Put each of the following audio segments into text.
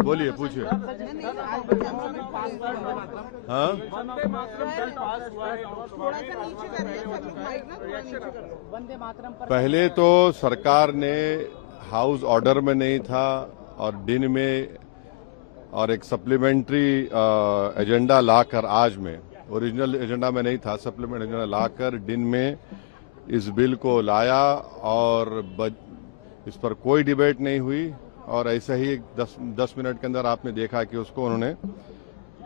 बोलिए, पूछिए। हाँ, पहले तो सरकार ने हाउस ऑर्डर में नहीं था और दिन में और एक सप्लीमेंट्री एजेंडा लाकर, आज में ओरिजिनल एजेंडा में नहीं था, सप्लीमेंट एजेंडा लाकर दिन में इस बिल को लाया और इस पर कोई डिबेट नहीं हुई और ऐसे ही 10 मिनट के अंदर आपने देखा कि उसको उन्होंने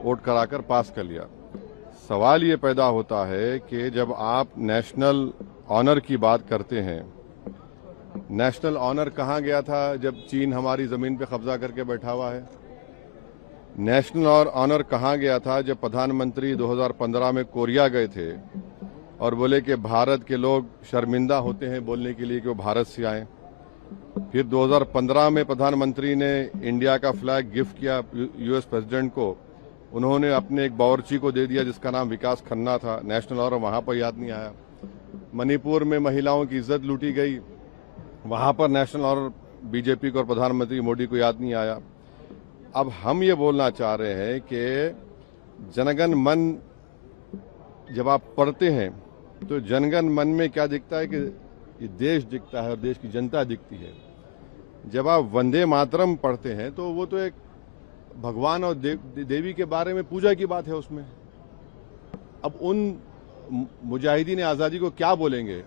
वोट कराकर पास कर लिया। सवाल ये पैदा होता है कि जब आप नेशनल ऑनर की बात करते हैं, नेशनल ऑनर कहाँ गया था जब चीन हमारी जमीन पे कब्जा करके बैठा हुआ है? नेशनल ऑनर कहाँ गया था जब प्रधानमंत्री 2015 में कोरिया गए थे और बोले कि भारत के लोग शर्मिंदा होते हैं बोलने के लिए कि वो भारत से आए। फिर 2015 में प्रधानमंत्री ने इंडिया का फ्लैग गिफ्ट किया यूएस प्रेसिडेंट को, उन्होंने अपने एक बावर्ची को दे दिया जिसका नाम विकास खन्ना था। नेशनल ऑनर वहां पर याद नहीं आया। मणिपुर में महिलाओं की इज्जत लूटी गई, वहां पर नेशनल ऑनर बीजेपी को और प्रधानमंत्री मोदी को याद नहीं आया। अब हम ये बोलना चाह रहे हैं कि जनगण मन जब आप पढ़ते हैं तो जनगण मन में क्या दिखता है कि ये देश दिखता है और देश की जनता दिखती है। जब आप वंदे मातरम पढ़ते हैं तो वो तो एक भगवान और देवी के बारे में पूजा की बात है उसमें। अब उन मुजाहिदीन आज़ादी को क्या बोलेंगे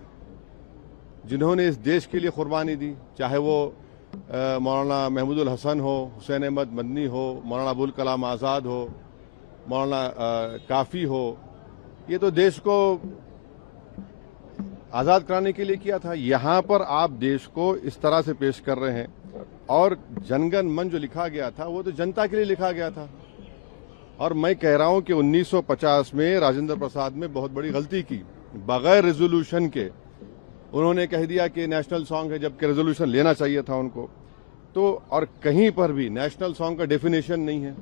जिन्होंने इस देश के लिए कुर्बानी दी, चाहे वो मौलाना महमूदुल हसन हो, हुसैन अहमद मदनी हो, मौलाना अबुल कलाम आज़ाद हो, मौलाना काफ़ी हो। ये तो देश को आज़ाद कराने के लिए किया था। यहाँ पर आप देश को इस तरह से पेश कर रहे हैं और जनगण मन जो लिखा गया था वो तो जनता के लिए लिखा गया था। और मैं कह रहा हूं कि 1950 में राजेंद्र प्रसाद में बहुत बड़ी गलती की, बगैर रेजोल्यूशन के उन्होंने कह दिया कि नेशनल सॉन्ग है, जबकि रेजोल्यूशन लेना चाहिए था उनको। तो और कहीं पर भी नेशनल सॉन्ग का डेफिनेशन नहीं है।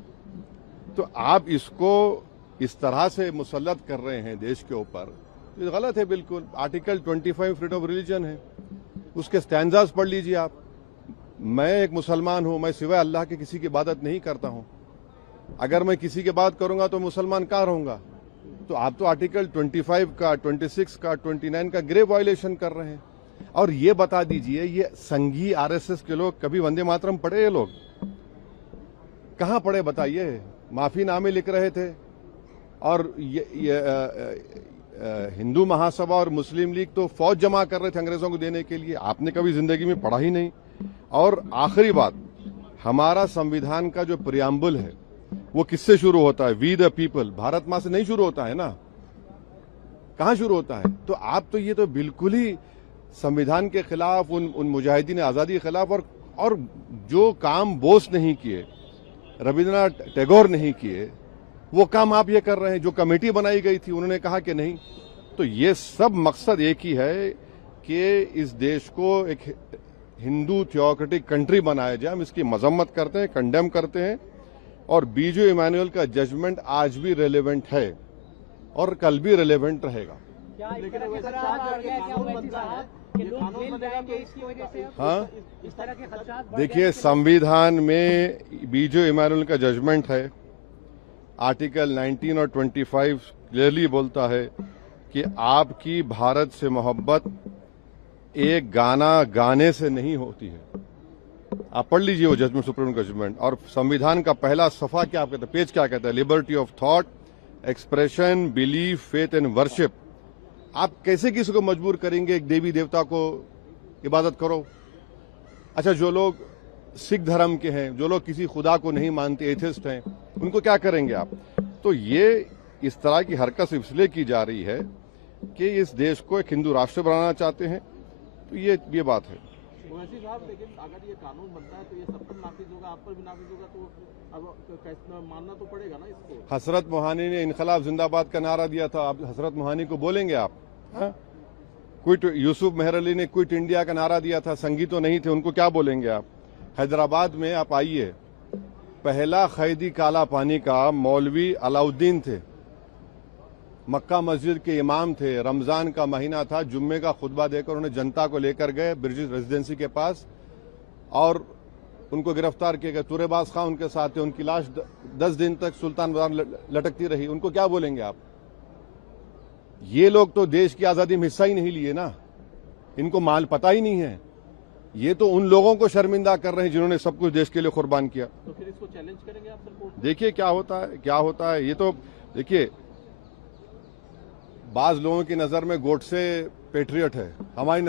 तो आप इसको इस तरह से मुसल्लत कर रहे हैं देश के ऊपर, ये गलत है बिल्कुल। आर्टिकल 25 फ्रीडम ऑफ रिलीजन है, उसके स्टैंजास पढ़ लीजिए आप। मैं एक मुसलमान हूं, मैं सिवाय अल्लाह के किसी की इबादत नहीं करता हूं। अगर मैं किसी की बात करूंगा तो मुसलमान कहाँ रहूंगा? तो आप तो आर्टिकल 25 का, 26 का, 29 का ग्रेव वायलेशन कर रहे हैं। और ये बता दीजिए, ये संघी आरएसएस के लोग कभी वंदे मातरम पढ़े? ये लोग कहाँ पढ़े बताइए? माफीनामे लिख रहे थे और हिंदू महासभा और मुस्लिम लीग तो फौज जमा कर रहे थे अंग्रेजों को देने के लिए। आपने कभी जिंदगी में पढ़ा ही नहीं। और आखिरी बात, हमारा संविधान का जो प्रियम्बल है वो किससे शुरू होता है? वी द पीपल, भारत माँ से नहीं शुरू होता है ना, कहाँ शुरू होता है? तो आप तो ये तो बिल्कुल ही संविधान के खिलाफ, उन मुजाहिदीन आजादी के खिलाफ। और जो काम बोस नहीं किए, रविंद्रनाथ टैगोर नहीं किए, वो काम आप ये कर रहे हैं। जो कमेटी बनाई गई थी उन्होंने कहा कि नहीं। तो ये सब मकसद एक ही है कि इस देश को एक हिंदू थियोक्रेटिक कंट्री बनाया जाए। हम इसकी मजम्मत करते हैं, कंडेम करते हैं। और बीजू इमानुएल का जजमेंट आज भी रेलेवेंट है और कल भी रेलेवेंट रहेगा। हाँ, देखिए, संविधान में बीजू इमानुएल का जजमेंट है। आर्टिकल 19 और 25 क्लियरली बोलता है कि आपकी भारत से मोहब्बत एक गाना गाने से नहीं होती है। आप पढ़ लीजिए वो जजमेंट, सुप्रीम जजमेंट। और संविधान का पहला सफा क्या कहता है, पेज क्या कहता है? Liberty of thought, expression, belief, faith and worship. आप कैसे किसी को मजबूर करेंगे एक देवी देवता को इबादत करो? अच्छा, जो लोग सिख धर्म के हैं, जो लोग किसी खुदा को नहीं मानते, एथिस्ट हैं, उनको क्या करेंगे आप? तो ये इस तरह की हरकत इसलिए की जा रही है कि इस देश को एक हिंदू राष्ट्र बनाना चाहते हैं। तो ये बात है। ओवैसी साहब, लेकिन अगर ये कानून बनता है तो ये सब पर नाफिज होगा, आप पर भी नाफिज होगा, तो अब मानना तो पड़ेगा ना इसको। हसरत मोहानी ने इनकलाब जिंदाबाद का नारा दिया था, आप हसरत मोहानी को बोलेंगे आप? क्विट, यूसुफ मेहर अली ने क्विट इंडिया का नारा दिया था, संगी तो नहीं थे, उनको क्या बोलेंगे आप? हैदराबाद में आप आइए, पहला कैदी काला पानी का मौलवी अलाउद्दीन थे। मक्का मस्जिद के इमाम थे, रमजान का महीना था, जुम्मे का खुतबा देकर उन्हें जनता को लेकर गए ब्रिटिश रेजिडेंसी के पास और उनको गिरफ्तार किया गया। तुरेबाज खां उनके साथ थे, उनकी लाश 10 दिन तक सुल्तान बाजार लटकती रही। उनको क्या बोलेंगे आप? ये लोग तो देश की आजादी में हिस्सा ही नहीं लिए ना, इनको माल पता ही नहीं है। ये तो उन लोगों को शर्मिंदा कर रहे हैं जिन्होंने सब कुछ देश के लिए कुर्बान किया। तो फिर इसको चैलेंज करेंगे आप सर कोर्ट में? देखिए क्या होता है। ये तो देखिए, बाज लोगों की नजर में गोडसे पेट्रियट है, हमारी